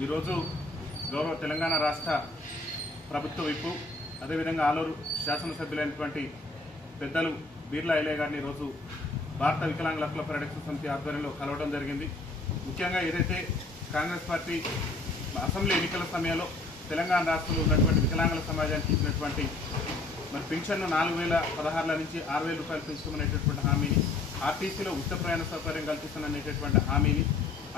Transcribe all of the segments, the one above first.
ఈరోజు గౌరవ తెలంగాణ రాష్ట్ర ప్రభుత్వ విప్పు అదేవిధంగా ఆలూరు శాసనసభ్యులైనటువంటి పెద్దలు బీర్లా ఐలయ్య గారిని ఈరోజు భారత వికలాంగుల హక్కుల పరిరక్షణ సమితి ఆధ్వర్యంలో కలవడం జరిగింది. ముఖ్యంగా ఏదైతే కాంగ్రెస్ పార్టీ అసెంబ్లీ ఎన్నికల సమయంలో తెలంగాణ రాష్ట్రంలో ఉన్నటువంటి వికలాంగుల సమాజానికి ఇచ్చినటువంటి మరి పెన్షన్ను 4016 నుంచి 6000 రూపాయలు పెంచుకోమనేటటువంటి హామీని, ఆర్టీసీలో ఉచిత ప్రయాణ సౌకర్యం కల్పిస్తాననేటటువంటి హామీని,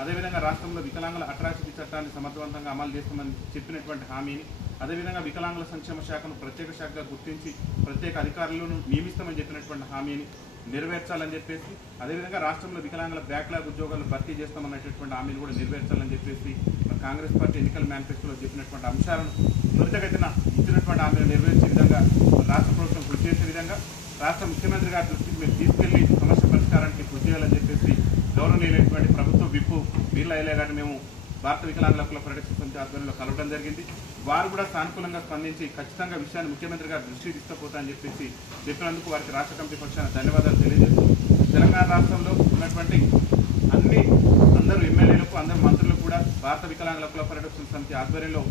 అదేవిధంగా రాష్ట్రంలో వికలాంగుల అట్రాసిటీ చట్టాన్ని సమర్థవంతంగా అమలు చేస్తామని చెప్పినటువంటి హామీని, అదేవిధంగా వికలాంగుల సంక్షేమ శాఖను ప్రత్యేక శాఖగా గుర్తించి ప్రత్యేక అధికారులను నియమిస్తామని చెప్పినటువంటి హామీని నెరవేర్చాలని చెప్పేసి, అదేవిధంగా రాష్ట్రంలో వికలాంగుల బ్యాక్లాగ్ ఉద్యోగాలు భర్తీ చేస్తామనేటటువంటి హామీలు కూడా నెరవేర్చాలని చెప్పేసి కాంగ్రెస్ పార్టీ ఎన్నికల మేనిఫెస్టోలో చెప్పినటువంటి అంశాలను త్వరితగతిన ఇచ్చినటువంటి హామీలు నెరవేర్చే విధంగా రాష్ట్ర ప్రభుత్వం కృషి చేసే విధంగా రాష్ట్ర ముఖ్యమంత్రి గారి దృష్టికి మేము తీసుకెళ్లి సమస్య పరిష్కారానికి కృషి చేయాలని చెప్పేసి గౌరవనీయులైనటువంటి ప్రభుత్వ విప్పు బీర్లా ఐలయ్య గారిని మేము భారత వికలాంగుల హక్కుల పరిరక్షణ సమితి ఆధ్వర్యంలో కలవడం జరిగింది. వారు కూడా సానుకూలంగా స్పందించి ఖచ్చితంగా విషయాన్ని ముఖ్యమంత్రి గారు దృష్టికి తీసుకుపోతారని చెప్పేసి చెప్పినందుకు వారికి రాష్ట్ర కమిటీ పక్షాన ధన్యవాదాలు తెలియజేస్తూ, తెలంగాణ రాష్ట్రంలో ఉన్నటువంటి అందరూ ఎమ్మెల్యేలకు అందరు మంత్రులకు కూడా భారత వికలాంగుల హక్కుల పరిరక్షణ సమితి ఆధ్వర్యంలో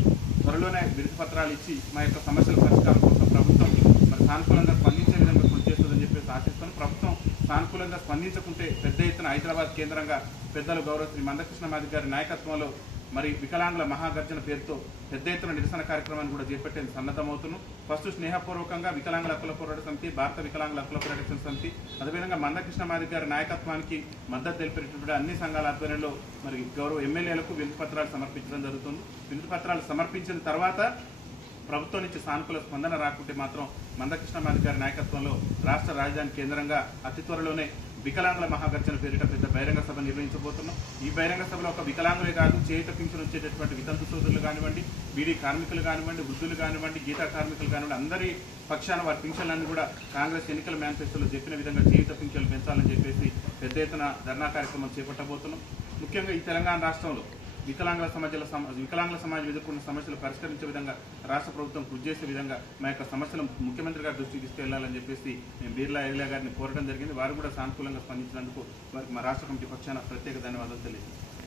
త్వరలోనే వినతి పత్రాలు ఇచ్చి మా యొక్క సమస్యల పరిష్కారం కోసం ప్రభుత్వం మరి సానుకూలంగా స్పందించే విధంగా కృషి చేస్తుందని చెప్పేసి ఆశిస్తాను. ప్రభుత్వం సానుకూలంగా స్పందించకుంటే పెద్ద ఎత్తున హైదరాబాద్ కేంద్రంగా పెద్దలు గౌరవ శ్రీ మందకృష్ణ మాదిగ గారి నాయకత్వంలో మరి వికలాంగుల మహాగర్జన పేరుతో పెద్ద ఎత్తున నిరసన కార్యక్రమాన్ని కూడా చేపట్టేందుకు సన్నద్ధమవుతున్నాం. ఫస్ట్ స్నేహపూర్వకంగా వికలాంగుల హక్కుల పోరాట సమితి, భారత వికలాంగుల హక్కుల పరిరక్షణ సమితి, అదేవిధంగా మందకృష్ణ మాదిగ గారి నాయకత్వానికి మద్దతు తెలిపేటటువంటి అన్ని సంఘాల ఆధ్వర్యంలో మరి గౌరవ ఎమ్మెల్యేలకు వినతి పత్రాలు సమర్పించడం జరుగుతుంది. వినతి పత్రాలు సమర్పించిన తర్వాత ప్రభుత్వం నుంచి సానుకూల స్పందన రాకుంటే మాత్రం మందకృష్ణ మాదిగ గారి నాయకత్వంలో రాష్ట్ర రాజధాని కేంద్రంగా అతి త్వరలోనే వికలాంగుల మహాగర్జన పేరిట పెద్ద బహిరంగ సభ నిర్వహించబోతున్నాం. ఈ బహిరంగ సభలో ఒక వికలాంగులే కాదు, చేయుత పింఛను వచ్చేటటువంటి వితంతు సోదరులు కానివ్వండి, బీడీ కార్మికులు కానివ్వండి, వృద్ధులు కానివ్వండి, గీతా కార్మికులు కానివ్వండి, అందరి పక్షాన వారి పింఛన్లన్నీ కూడా కాంగ్రెస్ ఎన్నికల మేనిఫెస్టోలో చెప్పిన విధంగా చేయుత పింఛన్లు పెంచాలని చెప్పేసి పెద్ద ఎత్తున ధర్నా కార్యక్రమం చేపట్టబోతున్నాం. ముఖ్యంగా ఈ తెలంగాణ రాష్ట్రంలో వికలాంగుల సమాజం ఎదుర్కొన్న సమస్యలు పరిష్కరించే విధంగా రాష్ట్ర ప్రభుత్వం కృషి చేసే విధంగా మా యొక్క సమస్యలను ముఖ్యమంత్రి గారి దృష్టికి తీసుకెళ్లాలని చెప్పేసి మేము బీర్లా ఐలయ్య గారిని కోరడం జరిగింది. వారు కూడా సానుకూలంగా స్పందించినందుకు వారికి మా రాష్ట్ర కమిటీ పక్షాన ప్రత్యేక ధన్యవాదాలు తెలియజేస్తాం.